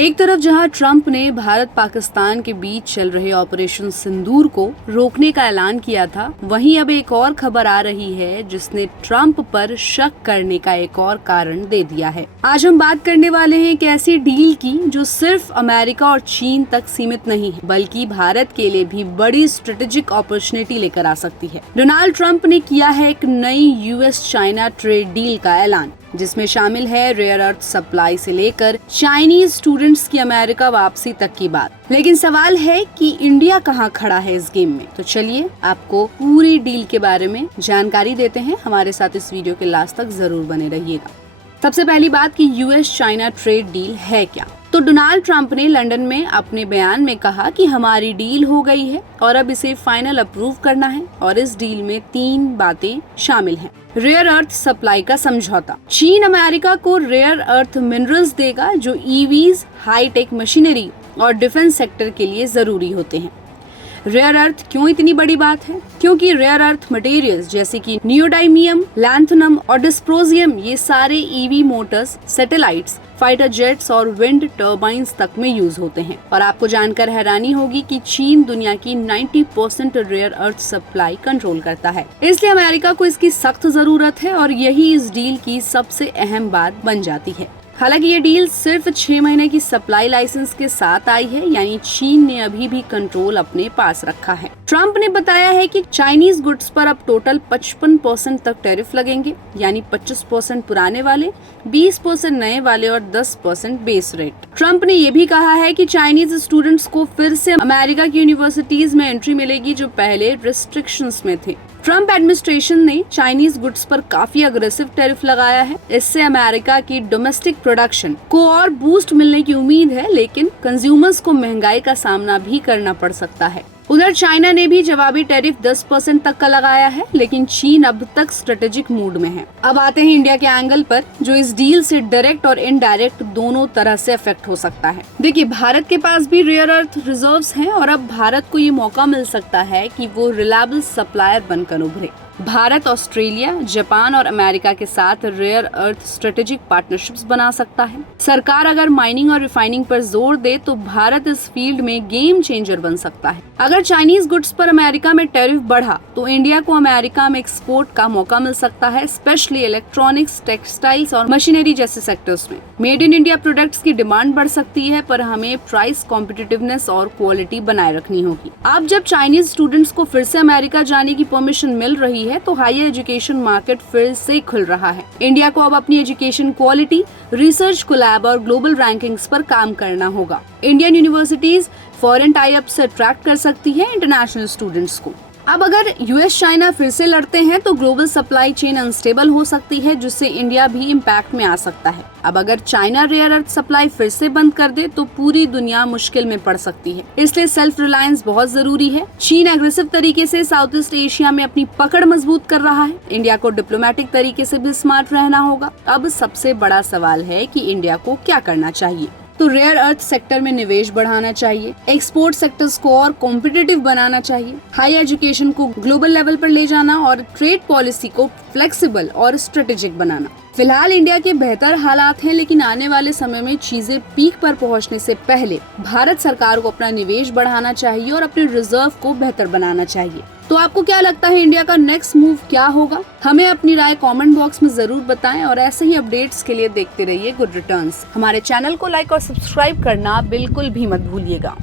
एक तरफ जहां ट्रंप ने भारत पाकिस्तान के बीच चल रहे ऑपरेशन सिंदूर को रोकने का ऐलान किया था, वहीं अब एक और खबर आ रही है जिसने ट्रंप पर शक करने का एक और कारण दे दिया है। आज हम बात करने वाले हैं एक ऐसी डील की जो सिर्फ अमेरिका और चीन तक सीमित नहीं है, बल्कि भारत के लिए भी बड़ी स्ट्रेटेजिक अपॉर्चुनिटी लेकर आ सकती है। डोनाल्ड ट्रंप ने किया है एक नई यूएस चाइना ट्रेड डील का ऐलान, जिसमें शामिल है रेयर अर्थ सप्लाई से लेकर चाइनीज स्टूडेंट्स की अमेरिका वापसी तक की बात। लेकिन सवाल है कि इंडिया कहां खड़ा है इस गेम में। तो चलिए आपको पूरी डील के बारे में जानकारी देते हैं। हमारे साथ इस वीडियो के लास्ट तक जरूर बने रहिएगा। सबसे पहली बात कि यूएस चाइना ट्रेड डील है क्या। तो डोनाल्ड ट्रंप ने लंदन में अपने बयान में कहा कि हमारी डील हो गई है और अब इसे फाइनल अप्रूव करना है, और इस डील में 3 बातें शामिल हैं। रेयर अर्थ सप्लाई का समझौता। चीन अमेरिका को रेयर अर्थ मिनरल्स देगा जो ईवीज, हाईटेक मशीनरी और डिफेंस सेक्टर के लिए जरूरी होते हैं। रेयर अर्थ क्यों इतनी बड़ी बात है? क्योंकि रेयर अर्थ मटेरियल्स जैसे कि नियोडाइमियम, लैंथनम और डिस्प्रोजियम ये सारे EV Motors, satellites, fighter jets और विंड टर्बाइंस तक में यूज होते हैं। और आपको जानकर हैरानी होगी कि चीन दुनिया की 90% रेयर अर्थ सप्लाई कंट्रोल करता है। इसलिए अमेरिका को इसकी सख्त जरूरत है और यही इस डील की सबसे अहम बात बन जाती है। हालांकि ये डील सिर्फ 6 महीने की सप्लाई लाइसेंस के साथ आई है, यानी चीन ने अभी भी कंट्रोल अपने पास रखा है। ट्रंप ने बताया है कि चाइनीज गुड्स पर अब टोटल 55% तक टैरिफ लगेंगे, यानी 25% पुराने वाले, 20% नए वाले और 10% बेस रेट। ट्रंप ने ये भी कहा है कि चाइनीज स्टूडेंट्स को फिर से अमेरिका की यूनिवर्सिटीज में एंट्री मिलेगी जो पहले रिस्ट्रिक्शंस में थे। ट्रंप एडमिनिस्ट्रेशन ने चाइनीज गुड्स पर काफी अग्रेसिव टैरिफ लगाया है। इससे अमेरिका की डोमेस्टिक प्रोडक्शन को और बूस्ट मिलने की उम्मीद है, लेकिन कंज्यूमर्स को महंगाई का सामना भी करना पड़ सकता है। उधर चाइना ने भी जवाबी टैरिफ 10% तक का लगाया है, लेकिन चीन अब तक स्ट्रेटेजिक मूड में है। अब आते हैं इंडिया के एंगल पर, जो इस डील से डायरेक्ट और इनडायरेक्ट दोनों तरह से अफेक्ट हो सकता है। देखिए, भारत के पास भी रेयर अर्थ रिजर्व्स हैं और अब भारत को ये मौका मिल सकता है कि वो रिलायबल सप्लायर बनकर उभरे। भारत ऑस्ट्रेलिया, जापान और अमेरिका के साथ रेयर अर्थ स्ट्रेटेजिक पार्टनरशिप्स बना सकता है। सरकार अगर माइनिंग और रिफाइनिंग पर जोर दे तो भारत इस फील्ड में गेम चेंजर बन सकता है। अगर चाइनीज गुड्स पर अमेरिका में टैरिफ बढ़ा तो इंडिया को अमेरिका में एक्सपोर्ट का मौका मिल सकता है, स्पेशली इलेक्ट्रॉनिक्स, टेक्सटाइल्स और मशीनरी जैसे सेक्टर्स में। मेड इन इंडिया प्रोडक्ट्स की डिमांड बढ़ सकती है, पर हमें प्राइस कॉम्पिटिटिवनेस और क्वालिटी बनाए रखनी होगी। अब जब चाइनीज स्टूडेंट्स को फिर से अमेरिका जाने की परमिशन मिल रही है तो हायर एजुकेशन मार्केट फिर से खुल रहा है। इंडिया को अब अपनी एजुकेशन क्वालिटी, रिसर्च कोलैब और ग्लोबल रैंकिंग्स पर काम करना होगा। Indian universities foreign tie up से अट्रैक्ट कर सकती है इंटरनेशनल स्टूडेंट्स को। अब अगर यूएस चाइना फिर से लड़ते हैं तो ग्लोबल सप्लाई चेन अनस्टेबल हो सकती है, जिससे इंडिया भी इम्पैक्ट में आ सकता है। अब अगर चाइना रेयर अर्थ सप्लाई फिर से बंद कर दे तो पूरी दुनिया मुश्किल में पड़ सकती है। इसलिए सेल्फ रिलायंस बहुत जरूरी है। चीन एग्रेसिव तरीके से साउथ ईस्ट एशिया में अपनी पकड़ मजबूत कर रहा है। इंडिया को डिप्लोमेटिक तरीके से भी स्मार्ट रहना होगा। अब सबसे बड़ा सवाल है कि इंडिया को क्या करना चाहिए। तो रेयर अर्थ सेक्टर में निवेश बढ़ाना चाहिए, एक्सपोर्ट सेक्टर्स को और कॉम्पिटिटिव बनाना चाहिए, हाई एजुकेशन को ग्लोबल लेवल पर ले जाना और ट्रेड पॉलिसी को फ्लेक्सिबल और स्ट्रेटेजिक बनाना। फिलहाल इंडिया के बेहतर हालात हैं, लेकिन आने वाले समय में चीजें पीक पर पहुंचने से पहले भारत सरकार को अपना निवेश बढ़ाना चाहिए और अपने रिजर्व को बेहतर बनाना चाहिए। तो आपको क्या लगता है इंडिया का नेक्स्ट मूव क्या होगा? हमें अपनी राय कमेंट बॉक्स में जरूर बताएं और ऐसे ही अपडेट्स के लिए देखते रहिए गुड रिटर्न्स। हमारे चैनल को लाइक और सब्सक्राइब करना बिल्कुल भी मत भूलिएगा।